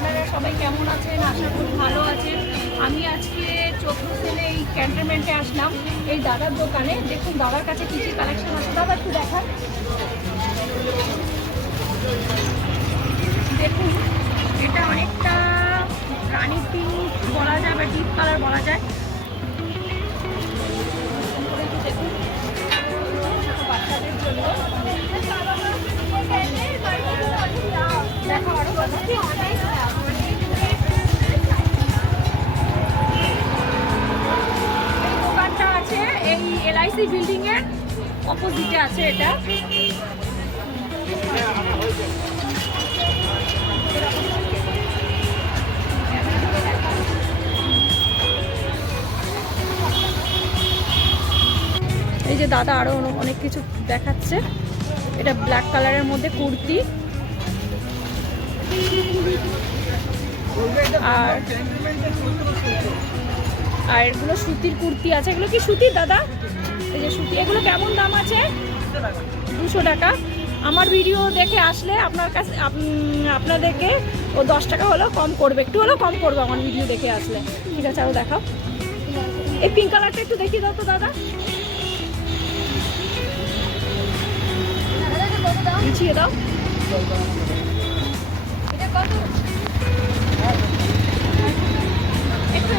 আপনারা সবাই কেমন আছেন? আশা করি ভালো আছেন। আমি আজকে চোদ্দ সেলে এই ক্যান্টনমেন্টে আসলাম, এই দাদার দোকানে। দেখুন, দাদার কাছে কী কী কালেকশন আছে। দাদা, একটু দেখান। দেখুন, এটা অনেকটা রানি পিঙ্ক বলা যায় বা ডিপ কালার বলা যায়। বাচ্চাদের জন্য এলআইসি বিল্ডিং এর অপোজিটে আছে এটা। এই যে দাদা আরও অনেক কিছু দেখাচ্ছে। এটা ব্ল্যাক কালারের মধ্যে কুর্তি। আর আর এগুলো সুতির কুর্তি আছে। এগুলো কি সুতির দাদা? এই যে সুতি, এগুলো কেমন দাম আছে? দুশো টাকা। আমার ভিডিও দেখে আসলে আপনার কাছে আপনাদেরকে ও দশ টাকা হলেও কম করবে, একটু হলেও কম করবে আমার ভিডিও দেখে আসলে। ঠিক আছে আরও দেখাও। এই পিঙ্ক কালারটা একটু দেখিয়ে দাও তো, দাদা। গুছিয়ে দাও। একটু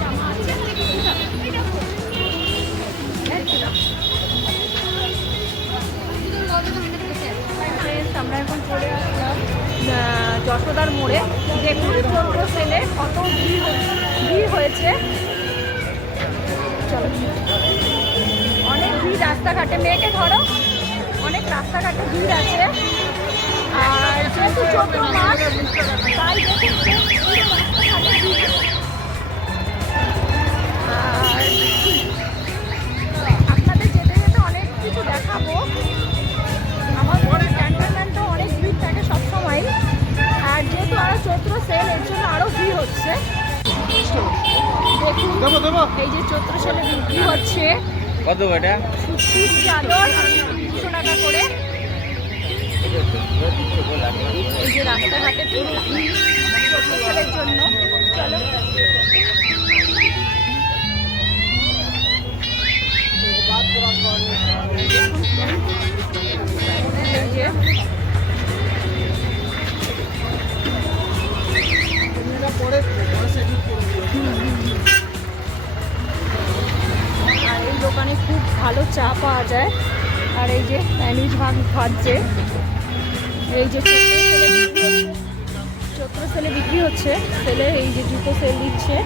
জামা আছে আমরা এখন যশোদার মোড়ে দেখুন চন্দ্র সেলে কত ভিড় ভিড় হয়েছে। অনেক ভিড় রাস্তাঘাটে। মেয়েকে ধরো। অনেক রাস্তাঘাটে ভিড় আছে। আর যেহেতু চোদ্দ মাস, তাই এই যে চৈত্র সালে বিক্রি হচ্ছে কত এটা? সুতির চাদর দুশো টাকা করে। এই যে রাস্তাঘাটে পুরো ভিড় জন্য। চলো পাওয়া যায়। আর এই যে স্যান্ডউইচ ভাগ ভাজছে। এই যে চক্র সেলে বিক্রি হচ্ছে। সেলে এই যে জুতো সেল দিচ্ছে।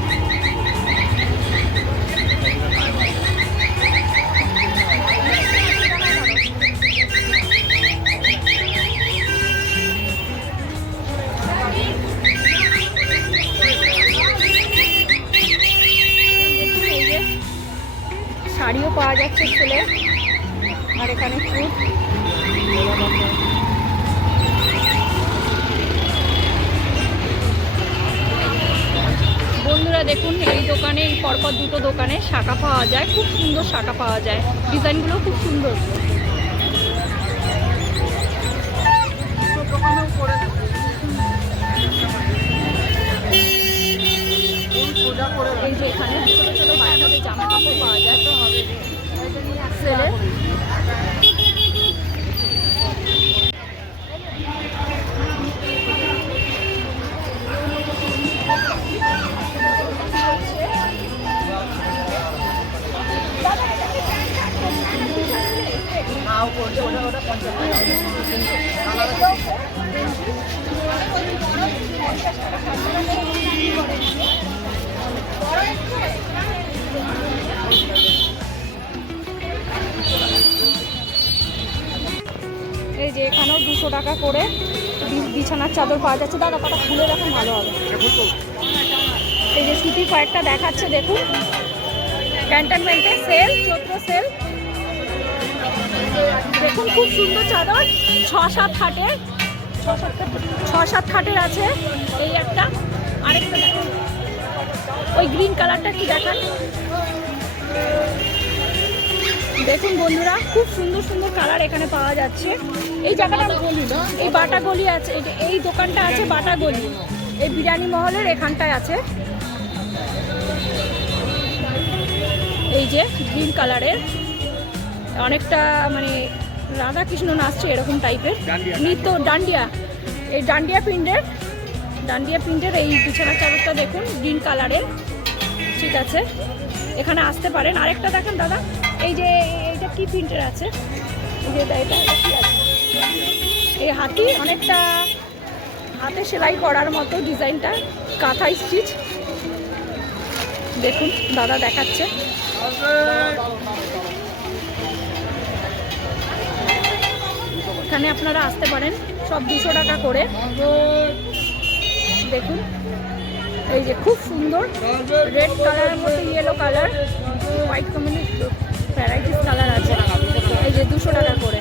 বন্ধুরা দেখুন, এই দোকানে, এই পরপর দুটো দোকানে শাখা পাওয়া যায়। খুব সুন্দর শাখা পাওয়া যায়। ডিজাইনগুলো খুব সুন্দর। এখানে জামা কাপড় পাওয়া যায়, তো হবে। এই যে এখানেও দুশো টাকা করে বিছানার চাদর পাওয়া যাচ্ছে। দাদা পাটা খুলে রাখুন, ভালো হবে। এই যে সুতির কয়েকটা দেখাচ্ছে, দেখুন। ক্যান্টনমেন্টে সেল চৈত্র সেল দেখুন, খুব সুন্দর চাদর। ছ সাত হাটের ছ সাত খাটের আছে এই একটা। আরেকটা ওই গ্রিন কালারটা কি দেখান। দেখুন বন্ধুরা, খুব সুন্দর সুন্দর কালার এখানে পাওয়া যাচ্ছে। এই জায়গাটা, এই বাটা গলি আছে, এই দোকানটা আছে বাটা গলি এই বিরিয়ানি মহলের এখানটায় আছে। এই যে, গ্রিন কালারের। অনেকটা মানে রাধা কৃষ্ণ নাচছে এরকম টাইপের নৃত্য ডান্ডিয়া। এই ডান্ডিয়া প্রিন্টের ডান্ডিয়া প্রিন্টের এই বিছানার চাদরটা দেখুন গ্রিন কালারের ঠিক আছে। এখানে আসতে পারেন। আরেকটা দেখেন দাদা এই যে এইটা কি প্রিন্টের আছে? এই যে এটা এটা কি আছে? এই হাতি অনেকটা হাতে সেলাই করার মতো ডিজাইনটা কাঁথা স্টিচ দেখুন দাদা দেখাচ্ছে। এখানে আপনারা আসতে পারেন, সব দুশো টাকা করে। দেখুন, এই যে খুব সুন্দর রেড কালারের মধ্যে yellow colour white combination varieties colour আছে। এই যে দুশো টাকা করে।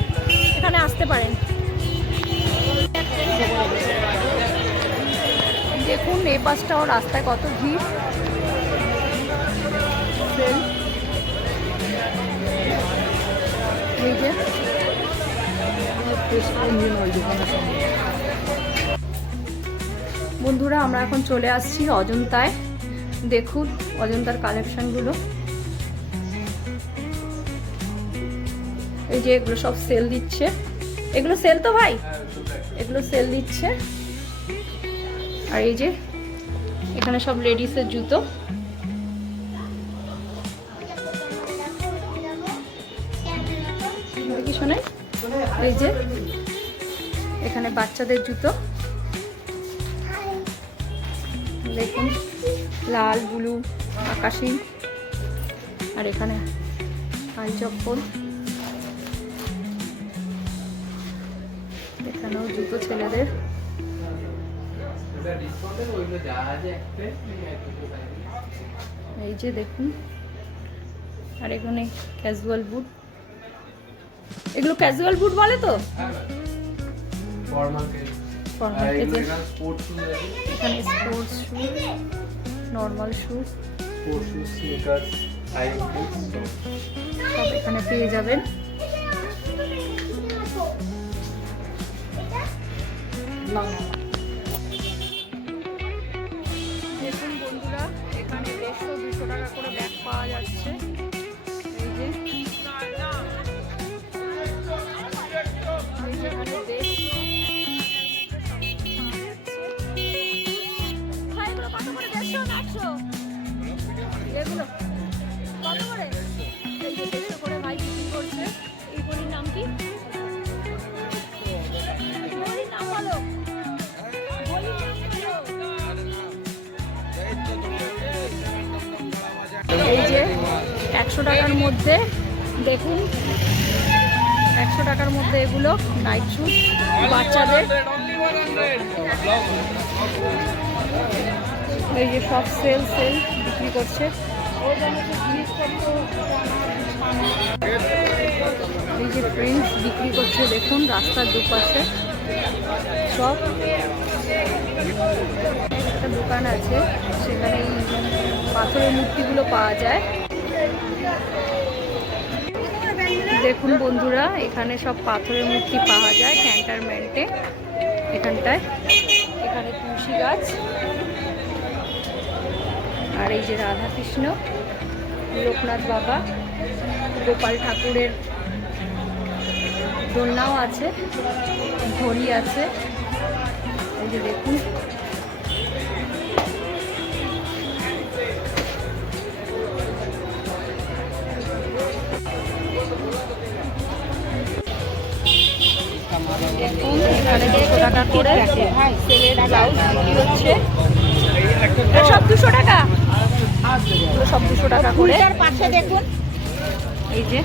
এখানে আসতে পারেন। দেখুন, এই পাশটাও রাস্তায় কত ভিড়. এই যে বন্ধুরা, আমরা এখন চলে আসছি অজন্তায়। দেখুন অজন্তার কালেকশনগুলো এই যে এগুলো সব সেল দিচ্ছে। এগুলো সেল তো ভাই? এগুলো সেল দিচ্ছে। আর এই যে, এখানে সব লেডিসের জুতো। এই যে এখানে বাচ্চাদের জুতো। দেখুন, লাল, ব্লু, আকাশি। আর এখানে হাই চপ্পল। এখানেও জুতো ছেলেদের। এই যে দেখুন, আর এখানে ক্যাজুয়াল বুট এগুলো ক্যাজুয়াল বুট বলে তো? এখানে স্পোর্টস শু নর্মাল শু সব এখানে পেয়ে যাবেন। দেখুন বন্ধুরা এখানে দেড়শো দুশো টাকা করে ব্যাগ পাওয়া যাচ্ছে। একশো টাকার মধ্যে দেখুন, একশো টাকার মধ্যে এগুলো নাইট শুট বাচ্চাদের। এই যে সব সেল সেল বিক্রি করছে। এই যে প্রিন্টস বিক্রি করছে, দেখুন, রাস্তার দুপাশে সব। একটা দোকান আছে, সেখানে পাথরের মূর্তিগুলো পাওয়া যায়। দেখুন বন্ধুরা, এখানে সব পাথরের মূর্তি পাওয়া যায় ক্যান্টারমেন্টে এখানটায়। এখানে তুলসী গাছ আর এই যে রাধাকৃষ্ণ লোকনাথ বাবা, গোপাল ঠাকুরের দোলনাও আছে, ঘড়ি আছে। এই যে দেখুন দুশো টাকা করে। সেলের ব্লাউজ হচ্ছে। সব দুশো টাকা? সব দুশো টাকা করে। পাশে দেখুন। এই যে।